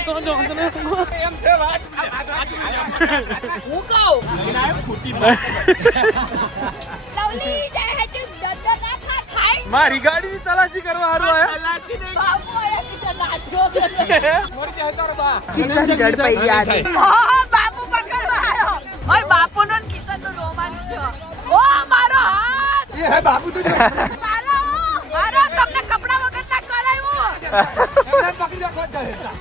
તો જો તને એમ છે વાત હું કહું લવલી જાય હે તું દદ્દા ના ખાય મારી ગાડીની તલાશી કરવા હારું આયા તલાશી નહીં બાબુ આયા કે નાચો મોર કે હતાર બા કિશન ઝડપાઈ ગયા ઓહો બાપુ પકડવા આયો ઓય બાપુનો ને કિશનનો રોમાન્સ છે ઓ મારો હાથ એ હે બાપુ તું ચાલો મારો તમને કપડા વગર ના કરાયું એને પકડી રાખવા જાય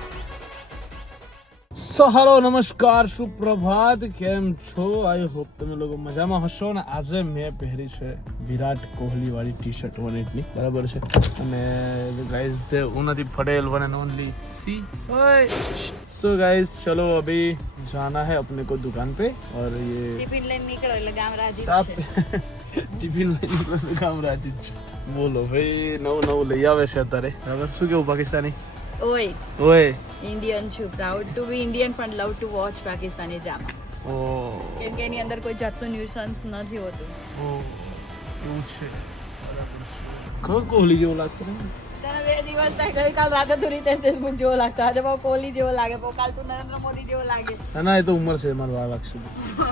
સો હેલો નમસ્કાર સુપ્રભાત કેમ છો આઈ હોપ તમે લોકો મજામાં હશો ને આજે મેં પહેરી છે વિરાટ કોહલી વાળી ટી શર્ટ 180 બરાબર છે અને ગાइस તે ઉનથી ફડેલ વન એન્ડ ઓનલી सी ओए सो गाइस चलो अभी जाना है अपने को दुकान पे और ये टिफिन लेने निकलो એટલે ગામ રાજી છે ટિફિન લઈને નિકળો ગામ રાજી છે બોલો ભાઈ નવ લઈ આવે છે અત્યારે બરાબર શું કેવું પાકિસ્તાની ઓય ઇન્ડિયન છું પ્રાઉડ ટુ બી ઇન્ડિયન પણ love to watch Pakistani drama કેમ કે એની અંદર કોઈ જાતનું ન્યુસન્સ નથી હોતું એવું છે બરાબર કોહલી જેવું લાગતું ને બે દિવસ થાય ગઈકાલ રાતે તું રીતેશ દેશમુખ જેવો લાગતો આજે બહુ કોહલી જેવો લાગે બહુ કાલ તું નરેન્દ્ર મોદી જેવો લાગે ના એ તો ઉંમર છે મારું વાળ લાગશે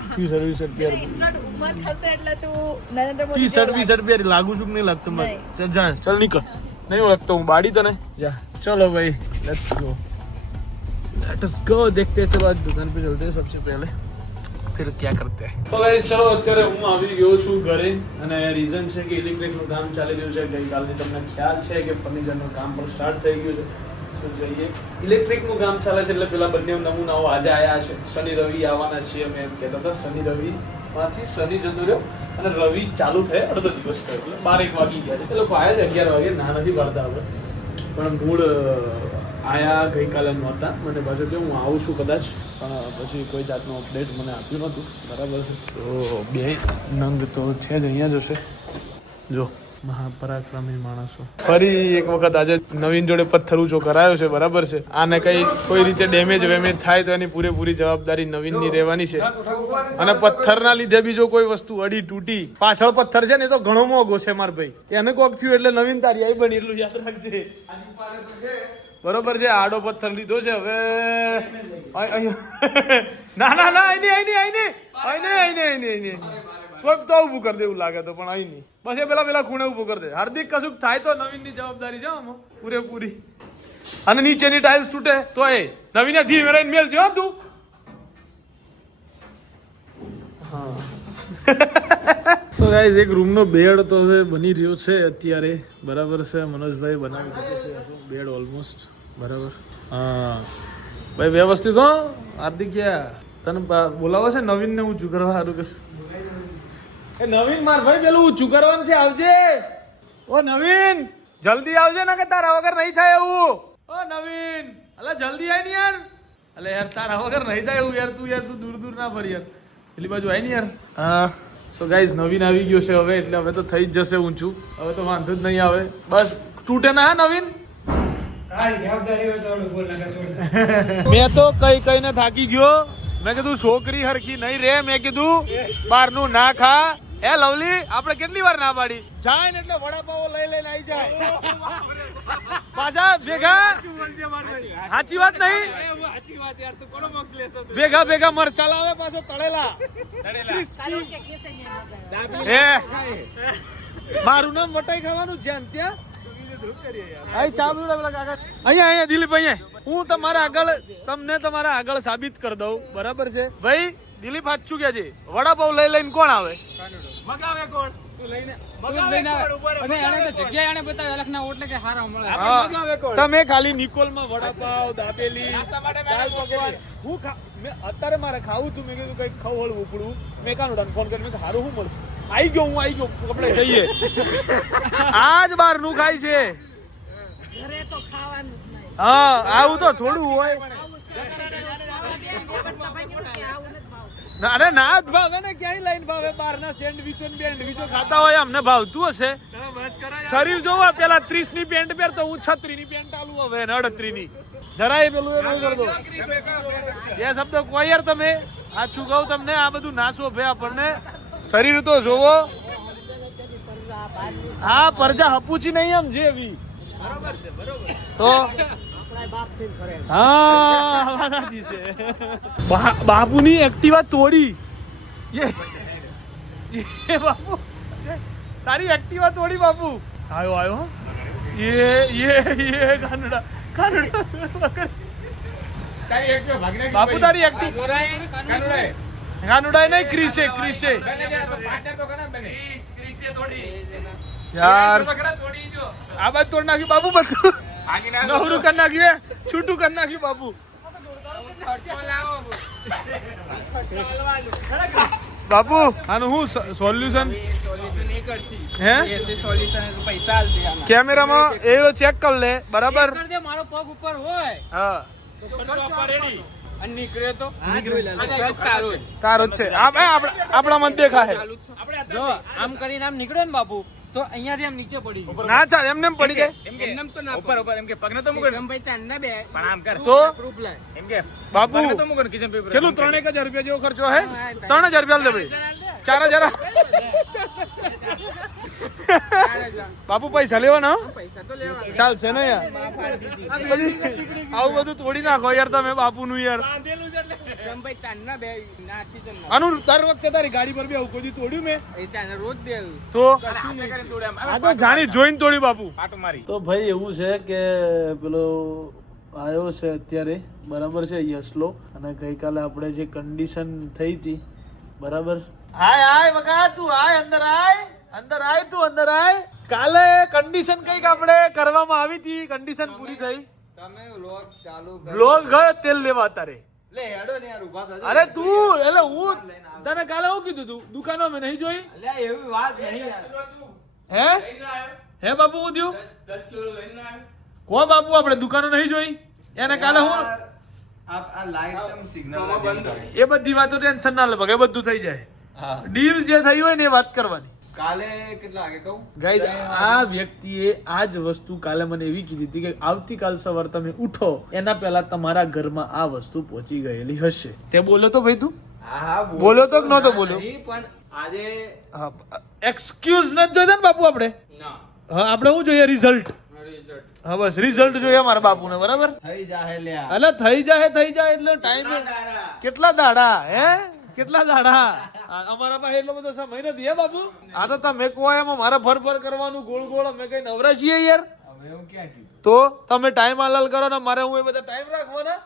ટી સર્વિસ અત્યારે ઉંમર થશે એટલે તું નરેન્દ્ર મોદી ટી સર્વિસ બે લાગુ છું કે નહીં લાગતું મને જા ચલ નીકળ नहीं ओळखता हूँ बाड़ी तो नहीं जा चलो भाई लेट्स गो देखते हैं चलो आज दुकान पे चलते हैं सबसे पहले फिर क्या करते हैं तो गाइस चलो અત્યારે હું આવી ગયો છું ઘરે અને રીઝન છે કે ઇલેક્ટ્રિકનું કામ ચાલી રહ્યું છે ગઈકાલની તમને ખ્યાલ છે કે ફર્નિચરનું કામ પણ સ્ટાર્ટ થઈ ગયું છે શું જોઈએ ઇલેક્ટ્રિકનું કામ ચાલે છે એટલે પેલા બંને નમૂનાઓ આજે આયા છે શનિ રવિ આવવાના છે અમે એમ કહેતા હતા શનિ રવિ માંથી શનિ જતો રહ્યો અને રવિ ચાલુ થયો અડધો દિવસ થયો એટલે 12 વાગી ગયા છે લોકો આવ્યા છે 11 વાગે ના નથી ભરતા હવે પણ મૂળ આયા ગઈકાલે નહોતા મને પાછું કે હું આવું છું કદાચ પણ પછી કોઈ જાતનું અપડેટ મને આપ્યું નહોતું બરાબર છે તો બે નંગ તો છે જ અહીંયા જ હશે જો મહાપરાક્રમી માણસો ફરી એક વખત આજે નવીન જોડે પથ્થર ઊંચો કરાયો છે બરાબર છે આને કઈ કોઈ રીતે ડેમેજ થાય તો એની પૂરેપૂરી જવાબદારી નવીનની રહેવાની છે અને પથ્થરના લીધે બીજો કોઈ વસ્તુ અડી તૂટી પાછળ પથ્થર છે ને તો ઘણો મોંઘો છે માર ભાઈ એને કોક થયું એટલે નવીન તારી આવી બની એટલું યાદ રાખજે બરોબર છે આડો પથ્થર લીધો છે હવે ના કોક તો ઊભું કરી દે એવું લાગે તો પણ અહીં નહીં બસ એ પેલા ખૂણે ઊભું કરી દે હાર્દિક કશુંક થાય તો નવીનની જવાબદારી છે આમાં પૂરેપૂરી અને નીચેની ટાઇલ્સ તૂટે તો એ નવીને ધીમે રહીને મેલ છે તું હા સો ગાઈઝ એક રૂમનો બેડ તો હવે બની રહ્યો છે અત્યારે બરાબર છે મનોજભાઈ બનાવી દીધો છે બેડ ઓલમોસ્ટ બરાબર હા ભાઈ વ્યવસ્થિત હો હાર્દિક ક્યાં તને બોલાવો છે નવીનને ઊંચું કરવા સારું કે એ નવીન માર ભાઈ પેલું ઊંચું કરવાનું છે આવજે ઓ નવીન જલ્દી આવજે ને કે તારા વગર નહીં થાય એવું ઓ નવીન અલા જલ્દી આય ને યાર અલે યાર તારા વગર નહીં થાય એવું યાર તું દૂર ના ફર યાર પેલી બાજુ આય ને યાર હા સો ગાઈઝ નવીન આવી ગયો છે હવે એટલે હવે તો થઈ જ જશે ઊંચું હવે તો વાંધો જ નહીં આવે બસ તૂટે ના હા નવીન મેં તો કઈને થાકી ગયો મેં કીધું છોકરી હરખી નહીં રે મેં કીધું બહારનું ના ખા એ લવલી આપણે કેટલી વાર ના પાડી જાય ને એટલે વડાપાવ લઈને આવી જાય પાછા ભેગા સાચી વાત નહીં ભેગા મરચા લાવે પાછો તળેલા એ મારું નામ વટાઈ ખાવાનું છે ત્યાં અહીંયા દિલીપ અહીંયા હું તમારા આગળ સાબિત કરી દઉં બરાબર છે ભાઈ દિલીપ સાચું કે છે વડાપાવ લઈને કોણ આવે મગાવે કોણ તમે ખાલી નિકોલમાં વડાપાવ દાબેલી દાલ પકવાન હું અત્યારે મારે ખાવું તું મેં કીધું કઈક ખવળ ઉપડું મેં કાનું ફોન કરીને સારું શું મળશે આવી ગયો કપડે જઈએ આજ બહાર નું ખાય છે હા આવું તો થોડું હોય અરે ના જ ભાવે ને ક્યાંય લાઈન ભાવે બહારના સેન્ડવીચો બેન્ડવીચો ખાતા હોય અમને ભાવતું હશે શરીર જોવા પેલા 30 ની પેન્ટ પહેરતો હું 36 ની પેન્ટ આલું હવે 38 ની જરાય પેલું એ નહીં કરતો એ શબ્દ કોઈ યાર તમે આ છું કહું તમને આ બધું ના શોભે આપણને શરીર તો જોવો હા પરજા હપુચી નહીં આમ જેવી બરોબર છે બરોબર તો હા વાત સાચી છે. બાપુની એક્ટિવા તોડી ये बापू तारी एक्टिवा तोड़ी बापू आयो आयो ये कानड़ा तारी एक्टिवा भागने की बापू तारी एक्टिवा कानड़ा है नहीं क्रिशे पार्टनर तो करना बने क्रिशे तोड़ी यार आ बात तोड़ना की बापू बस आगे ना नहरू करना की छूटू करना की बापू બાપુ આનું હું સોલ્યુશન હે પૈસા કેમેરામાં એ ચેક કર લે બરાબર મારો પગ ઉપર હોય હા નીકળે તો તારો છે આપણા મત દેખા હે જો આમ કરીને આમ નીકળ્યો ને બાપુ તો અહીંયાથી આમ નીચે પડી ના ચાલ એમને એમ પડી જાય એમ તો ના ઉપર એમ કે પગને તો મુકો ભાઈ ચાલ ના બે પણ આમ કર તો પ્રૂફ લાય એમ કે બાપુ તો મુકો કિચન પેપર કેટલું 3000 રૂપિયા જેવો ખર્ચો હે 3000 રૂપિયા લે ભાઈ 4000 બાપુ પૈસા લેવાના પૈસા તો લેવાના ચાલશે ને યાર આવું બધું તોડી નાખો યાર તમે બાપુ નું યાર બાંધેલું છે એટલે સંભાઈ તાના બે નાખી દે અનુ દર વખતે તારી ગાડી પર બે આવું કોઈ તોડ્યું મે એ તાને રોજ દે તો આ તો જાણી જોઈને તોડી બાપુ પાટો મારી તો ભાઈ એવું છે કે પેલો આવ્યો છે અત્યારે બરાબર છે યશલો અને ગઈકાલે આપણે જે કન્ડિશન થઈ હતી બરાબર હાય હાય બકા તું આય અંદર તું અંદર આય કાલે કન્ડિશન કઈક આપણે કરવામાં આવી હતી કન્ડિશન પૂરી થઈ તમે વ્લોગ ચાલુ વ્લોગ ગયો તેલ લેવા તારે લે હેડો ને યાર ઉભા થજો અરે તું એટલે હું તને કાલે હું કીધું તું દુકાનો મે નહીં જોઈ લે એવી વાત નહીં યાર હે બાપુ હું થયું 10 કિલો લઈને આવ્યો કો બાપુ આપણે દુકાનો નહીં જોઈ એને કાલે હું આ લાઈટ ચમ સિગ્નલ બંધ એ બધી વાતો ટેન્શન ના લે બગે બધું થઈ જાય હા ડીલ જે થઈ હોય ને એ વાત કરવાની કાલે કેટલા વાગે કહું ગાઈઝ આ વ્યક્તિએ આ જ વસ્તુ કાલે મને એવી કીધી હતી કે આવતીકાલ સવાર તમે ઉઠો એના પહેલા તમારા ઘરમાં આ વસ્તુ પહોંચી ગયેલી હશે તે બોલ્યો તો ભાઈ તું હા બોલ્યો તો કે નહોતો બોલ્યો પણ આજે એક્સક્યુઝ ન જોઈતા ને બાપુ આપણે ના હા આપણે શું જોઈએ રિઝલ્ટ હા બસ રિઝલ્ટ જોઈએ મારા બાપુને બરાબર થઈ જાહે લે અલે થઈ જાય એટલે ટાઈમ કેટલા દાડા હે કેટલા દાડા અમારા પાસે એટલો બધો સમય નથી હે બાપુ આ તો તમે કહો એમાં મારે ફર કરવાનું ગોળ ગોળ અમે કઈ નવરા છીએ યાર હવે હું ક્યાં કીધું તો તમે ટાઈમ હાલલ કરો ને મારે હું એ બધા ટાઈમ રાખવાના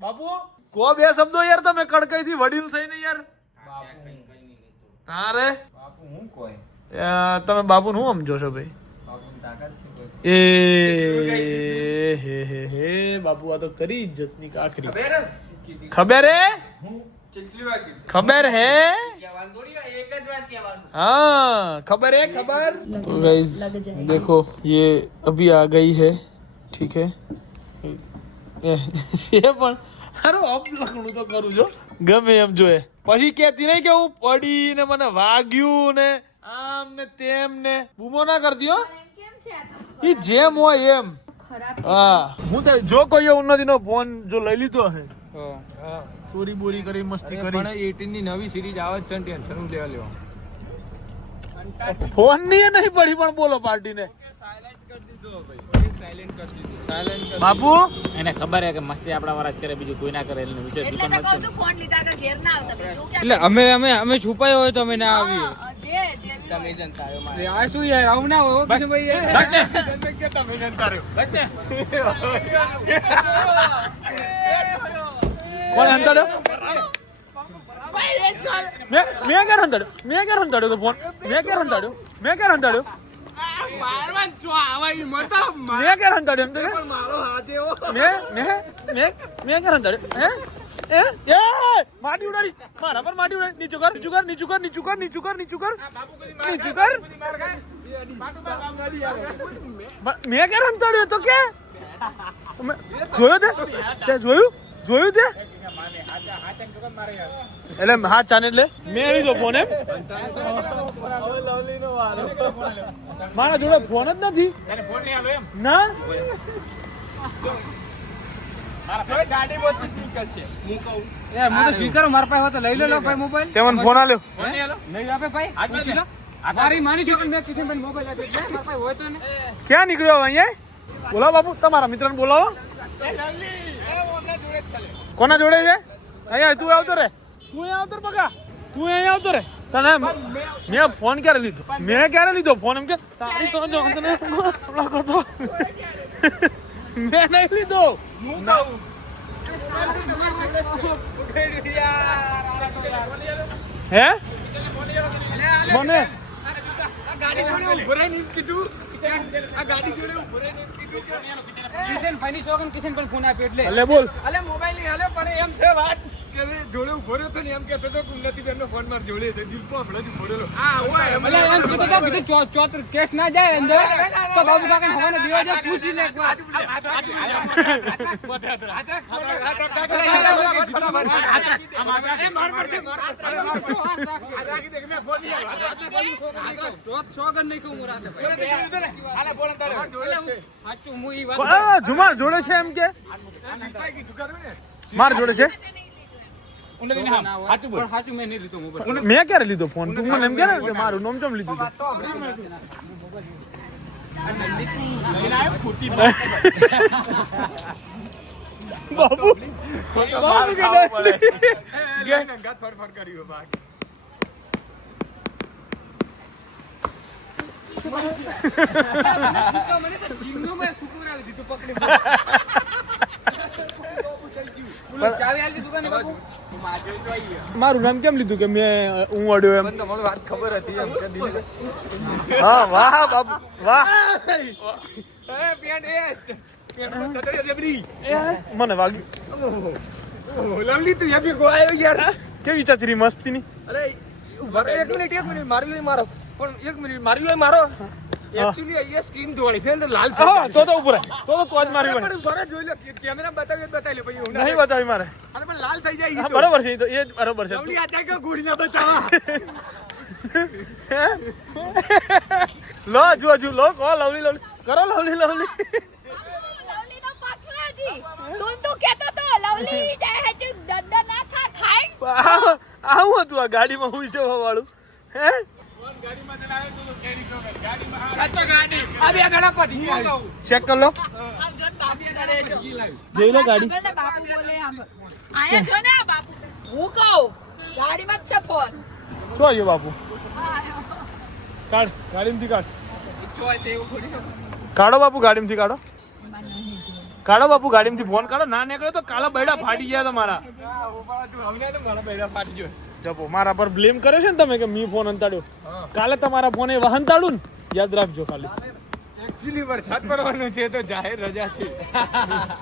બાપુ કો બે શબ્દો યાર તમે કડકાઈથી વડીલ થઈને યાર તારે બાપુ હું કોઈ તમે બાપુ હું સમજો છો ભાઈ બાપુની તાકાત છે હે બાપુ આ તો કરી ઇજ્જતની કાકરી ખબર હે खबर है हाँ खबर है खबर तो गाइस देखो ये अभी आ गई है ठीक है ये पण हारो अब લખણું તો કરું જો ગમે એમ જોએ પછી કહેતી નહીં કે હું પડી ને મને વાગ્યું ને આમ ને તેમ ને બૂમો ના કરતી હો ઈ જેમ હોય એમ હા હું તો જો કોઈ ઉન્નતિનો ફોન જો લઈ લીધો હે હા ચોરી બોરી કરી મસ્તી કરી પણ 18 ની નવી સિરીઝ આવે છે ટેન્શન હું લેવા ફોન ની નહીં પડી પણ બોલો પાર્ટી ને સાયલેન્ટ કરી દીધો ભાઈ સાયલેન્ટ કરી દીધો સાયલેન્ટ બાપુ એને ખબર હે કે મસ્તી આપડા વાળા જ કરે બીજું કોઈ ના કરે એટલે વિચાર એટલે તો કહું છું ફોન લીધા કે ઘેર ના આવતા બીજું કે એટલે અમે છુપાયો હોય તો અમે ના આવીએ જે તમે જનતા આવ્યો મારે આ શું યાર આવું ના હોય કે ભાઈ તમે કે તમે જનતા રહ્યો બચ્ચે કોણ હંતાડ્યો મેં ક્યારે હંતાડ્યો તો ફોન મેં ક્યારે હંતાડ્યો મેં ક્યારે હંતાડ્યો માટી ઉડાડી મારા પર માટી ઉડાડી નીચું કર મેં ક્યારે હંતાડ્યો તો કે જોયું તે એટલે હા ચાને એટલે મેં લીધો ફોન એમ મારા જોડે ફોન જ નથી ના ક્યાં નીકળ્યો અહીંયા બોલાવો બાપુ તમારા મિત્ર ને બોલાવો કોના જોડે છે અહીંયા તું આવતો રે પકા તું અહીંયા આવતો રે તને મેં ફોન ક્યારે લીધો ફોન એમ કે તારી તો જો તને લખો તો મેં નહીં લીધો હે મને ગાડી જોડે ઉભો રહી નહીં કીધું આ ગાડી જોડે ઉભો રહી નહીં કીધું કિશન ફાઈની શોગન કિશન પણ ફોન આપ્યો એટલે અલે બોલ અલે મોબાઈલ ની હાલે પણ એમ છે વાત કે જોડે ઉભો રહ્યો તો ને એમ કહેતો તો નથી બેનનો ફોન માર જોડે છે દિલકો હમણાં પડેલો હા ઓય અલે એમ કીધું ચોત્ર કેસ ના જાય અંદર તો બાબુ કાકા હવાને દીવા જાય પૂછી લે એકવાર જુમાર જોડે છે એમ કે માર જોડે છે મેં ક્યારે લીધો ફોન તું મને એમ કે ને કે મારું નામ કેમ લીધું બાબુ મારું નામ કેમ લીધું કે મેં હું અડ્યો એમ વાત ખબર હતી એમ કે દિલ હા વાહ બાબુ વાહ મને વાગ્યું લવલી તું યાર ગોળાયો યાર કેવી ચાચરી મસ્તી ની અરે ઉભા રહો, એક મિનિટ મારી મારો પણ એક મિનિટ મારી મારો એક્ચ્યુઅલી અહીંયા સ્ક્રીન ધોળી છે ને લાલ થઈ હા તો ઉપર તો જ મારી પણ ઉભા રહો, જોઈ લો કેમેરા બતાવી લે પછી હું નહીં બતાવી મારે અરે પણ લાલ થઈ જાય હા બરોબર છે એ જ બરોબર છે લવલી આ જાય કે ગોળી ના બચાવા લો હજુ લો કો લવલી કરો લવલી લવલી નો પક્ષલાજી તું કહેતો તો લવલી જાય છે દંડ ના ખાય આવું હતું આ ગાડીમાં હુઈ જવા વાળું હે ચેક કર લો જોઈ લો ગાડી બાપુ બોલે આયા જો ને બાપુ હું કહું ગાડીમાં જ છે ફોન શું આવ્યો બાપુ કાઢ ગાડીમાંથી કાઢો બાપુ ગાડીમાંથી કાઢો બાપુ ગાડીમાંથી ફોન કાઢો ના નીકળે તો કાલા બૈડા ફાટી ગયા તમારા જપો મારા પર બ્લેમ કરે છે ને તમે કે મી ફોન અંતાડ્યો કાલે તમારા ફોને વાહન તાડું ને યાદ રાખજો ખાલી એક્ચ્યુઅલી વરસાદ પડવાનો છે તો જાહેર રજા છે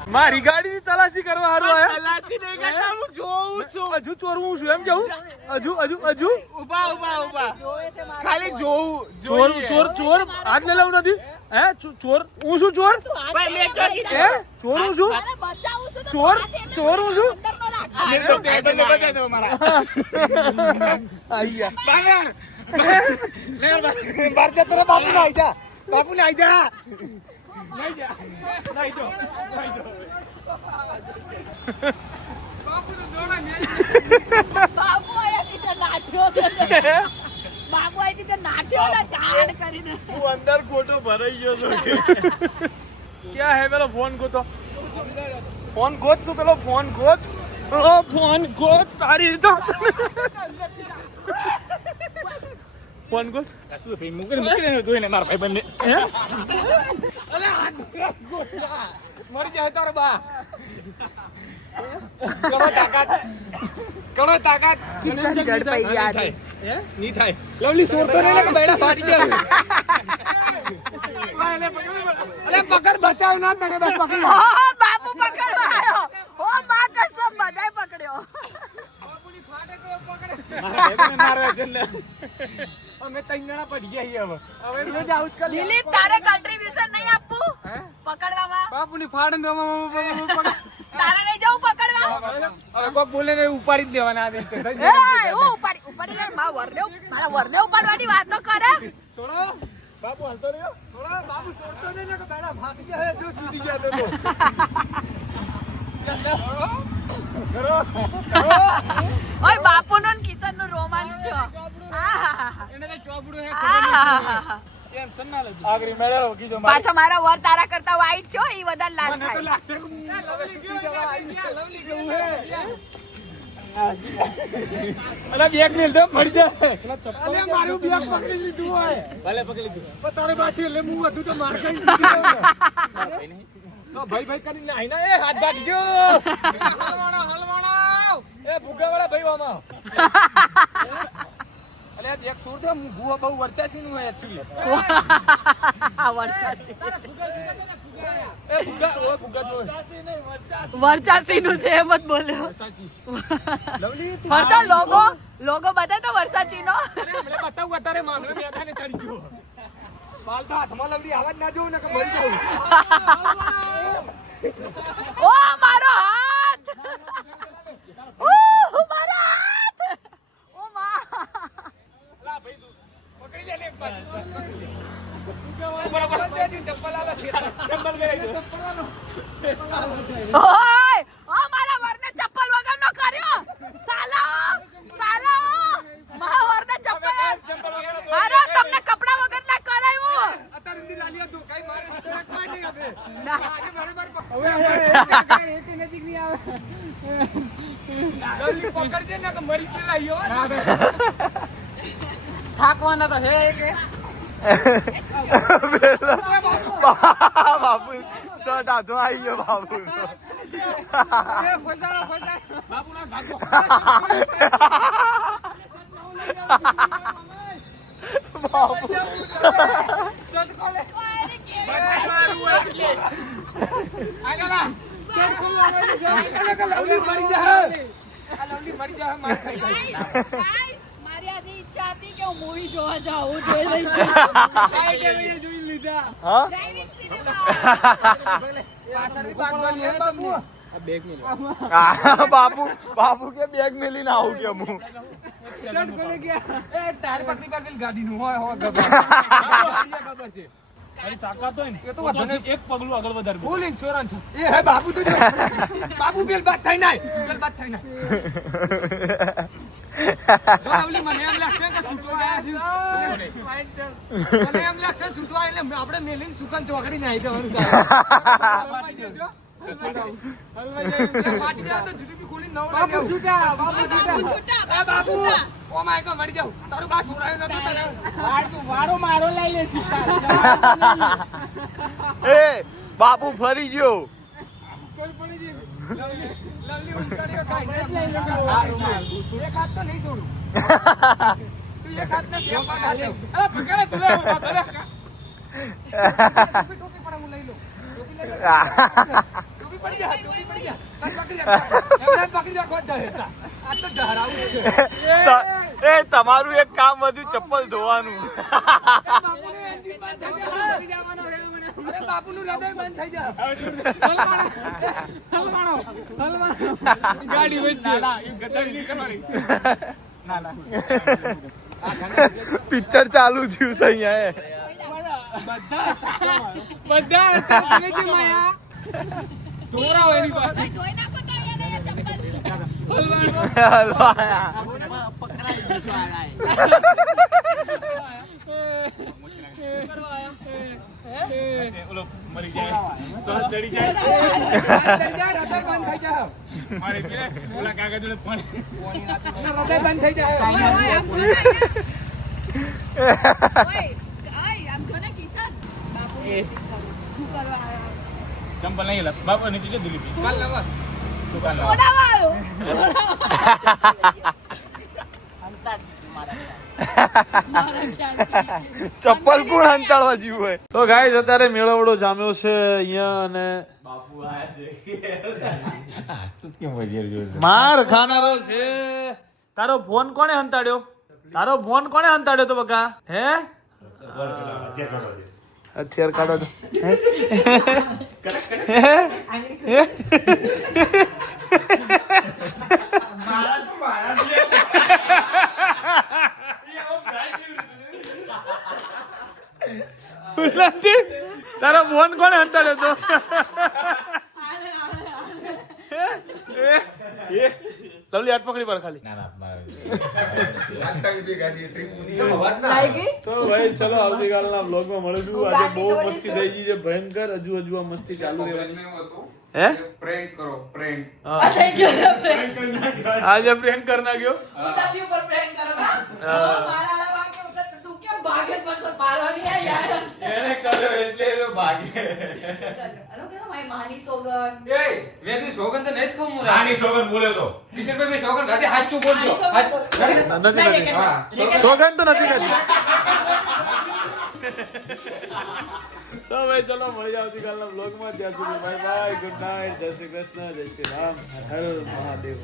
મારી ગાડીની તલાશી કરવા હારું આયા તલાશી નહીં કરતા હું જોઉં છું હજુ ચોરવું છું એમ કેવું હજુ ઉભા ખાલી જોઉં ચોર હાથ ને લેવું નથી હે ચોર હું શું ચોર ભાઈ મેં ચોર કીધું હે ચોર હું છું અરે બચાવું છું તો ચોર હું છું અંદરનો રાખ મેં તો બેઠો ને બતા દો મારા આયા બાગર બાર જા તારા બાપુ ને આઈ જા બાપુ ને આઈ જા બાબુ આયાથી તો નાઠ્યો છે બાબુ આયાથી તો નાઠ્યો ને ધાડ કરીને હું અંદર ખોટો ભરાઈ ગયો તો ક્યાં હે પેલો ફોન ગોતો ફોન ગોત તું પેલો ફોન ગોત તારી તો ફોન ગોત મારા ભાઈ બંને મરી જાય તારો બા કણો તાકાત કિશન ઝડપાઈ ગયા છે ની થાય લવલી સોરતો ને કે બેડા ફાટી જાય અલે પકડ બચાવ ના કરે બસ પકડ ઓ બાપુ પકડવા આવ્યો ઓ માં કસમ બધાય પકડ્યો બાપુની ફાટે તો પકડે મારે જલ્લે અમે ત્રણ જણા પડી ગયા હવે રોજ આઉટ કરી દિલીપ તારે કન્ટ્રીબ્યુશન નહીં આપવું પકડવામાં બાપુની ફાડે તો તારે નહીં જવું પકડવા હવે કોઈ બોલે ને ઉપાડી જ દેવાના આ રીતે એ હું ઉપાડી લે મારા વરને ઉપાડવાની વાતો કરે છોડો બાપુ હાલતો રહ્યો છોડો બાપુ છોડતો નહીં ને કે બેડા ભાગી ગયા જો સુધી ગયા તો ઓય બાપુનો ને કિશનનો રોમાંસ છે એને તો ચોપડું હે ટેન્શન ના લેજો આગરી મેળો કીધો પાછો મારો વર તારા કરતા વાઈટ છે હો, ઈ વધારે લાલ મને તો થાય. લાગશે કે લવલી ગયો લવલી ગયું હે અલા બેગ મેલ દે મરી જાય અલે મારું બેગ પકડી લીધું હોય ભલે પકડી લીધું પણ તારે બાકી એટલે હું હતું તો માર ખાઈ દીધું તો ભાઈ કરીને આઈના એ હાથ ભાગજો હલવાણો એ ભૂગાવાળા ભાઈ મામા અલે આ એક સુર દે હું ગુવા બહુ વર્ચાસી નું હોય એક્ચ્યુઅલી વર્ચાસી એ ભૂગા ઓ ભૂગા જો વર્ચાસી નું છે એમ જ બોલ્યો. લવલી ફરતો લોગો બતાય તો વર્સાચી નો. મને બતાવ તારે માંગરે મેદાને ચડી ગયો બાલ તો હાથમાં લવલી આવાજ ના જોઉં ને કે મરી જાઉં ઓ મારો હાથ, ઓ મારો હાથ, ઓ માં. લા ભાઈ તું પકડી લે ને એક બાર બરાબર ચપ્પલ આલા ચપ્પલ લઈ દો ઓય ઓ મારા વરને ચપ્પલ વગર નો કર્યો સાલો મા વરને ચપ્પલ અરે તમને કપડા વગર ના કરાયું અત્યારે ઇન્દી લાલિયા તું કઈ મારે કોઈ નહીં હવે ના. આગે બરાબર હવે એક નજીક નહીં આવે લવલી પકડજે ને કે મરી ગયો થાકવાના તો હે કે બાપુ શર્ટ હાથો આવી ગયો બાપુ એ ફસાડો બાપુ ના ભાગો બાપુ ચલ કોલે લવલી મરી જા માર ખાઈ ગઈ મારી આજે ઈચ્છા હતી કે હું મૂવી જોવા જાઉં, હું જોઈ રહી છું. જોઈ લીધા હા ડ્રાઇવિંગ સિનેમા. પાછળથી ભાગવાની હે બાપુ આ બેગ ની બાપુ કે બેગ મેલીને આવું કે હું શર્ટ કોને ગયા એ ટાયર પકડી પકડી ગાડી નું હોય ખબર છે અરે તાકાત હોય ને એ તો વધારે એક પગલું આગળ વધારે ફૂલ ઇન્સ્યોરન્સ એ હે બાપુ તો જો બાપુ બેલ બાત થઈ નાય જો આવલી મને એમ લાગશે કે છૂટવા આયા છે મને એમ લાગશે છૂટવા એટલે આપણે મેલીન સુકન ચોકડી નાઈ જવાનું બાપુ છૂટા બાપુ ઓ માય ગોડ મરી જાવ તારું બા સુરાયું નતું તને વારો મારો લઈ લે એ બાપુ ફરી ગયો કોઈ પડી જી લવલી ઉંચાડીઓ કાઈ લઈ લે એક હાથ તો નહીં છોડું તું એક હાથ ને બે પગ હાથ અરે પકડે તું લે ટોપી પડા હું લઈ લઉં ટોપી લઈ લે ટોપી પડી જા પકડી રાખો આ તો ધરાવું છે એ તમારું એક કામ વધ્યું ચપ્પલ ધોવાનું બાપુને એન્જિન બંધ થઈ જાય અરે બાપુનું હૃદય બંધ થઈ જાય હલવાણો ગાડી વચ્ચે ના એ ગદ્દારી નહીં કરવાની પિક્ચર ચાલુ થયું છે અહીંયા બધા માયા ધોરા હોય એની પાસે ભાઈ ધોઈ નાખો તો અહીંયા ને ચપ્પલ. ઓલો મરી જાય ચડી જાય હૃદય બંધ થઈ જાય મારે ઓલા કાકા જોડે પણ હૃદય બંધ થઈ જાય ઓય, આમ જો ને અહીંયા. ઓય, આમ જો ને કિશન. બાપુ શું કરવા આવ્યા? ચંપલ નહીં બાપુ નીચે જો દિલીપ કાલ નવા દુકાન સોડાવા આવ્યો. ચપ્પલ કોણ અંતાળવા જીવ હોય તો ગાઈસ અત્યારે મેળવડો જામ્યો છે અહીંયા અને બાપુ આયા છે માર ખાનારો છે તારો ફોન કોણે હંતાડ્યો તો બકા હે અત્યારે કાઢો તો તારો ફોન કોને હંતાડ્યો તો લવલી હાથ પકડી પડ ખાલી તો ભાઈ ચલો આવતીકાલના વ્લોગમાં મળીશું. આજે બહુ મસ્તી થઈ ગઈ છે ભયંકર. હજુ આ મસ્તી ચાલુ રહેવાની છે. હે પ્રેન્ક કરો પ્રેન્ક આજે પ્રેન્ક કરી નાખ્યો. ઉતાવળી ઉપર prank કરો ના. મારા વાગે એટલે તું કેમ ભાગેસ મત મારવાની આ યાર. એને કર્યો એટલે એનો ભાગે અલો કે મારી માની સોગન. એ મેં કીધું સોગન તો નહીં જ કહું હું રાની સોગન બોલ્યો તો કિશનભાઈ મેં સોગન કાઢી સાચું બોલજો સોગન તો નથી કરી. તો ભાઈ ચલો મળી જાવ આવતીકાલના વ્લોગમાં. ત્યાં સુધી બાય બાય, ગુડ નાઇટ, જય શ્રી કૃષ્ણ, જય શ્રી રામ, હર હર મહાદેવ.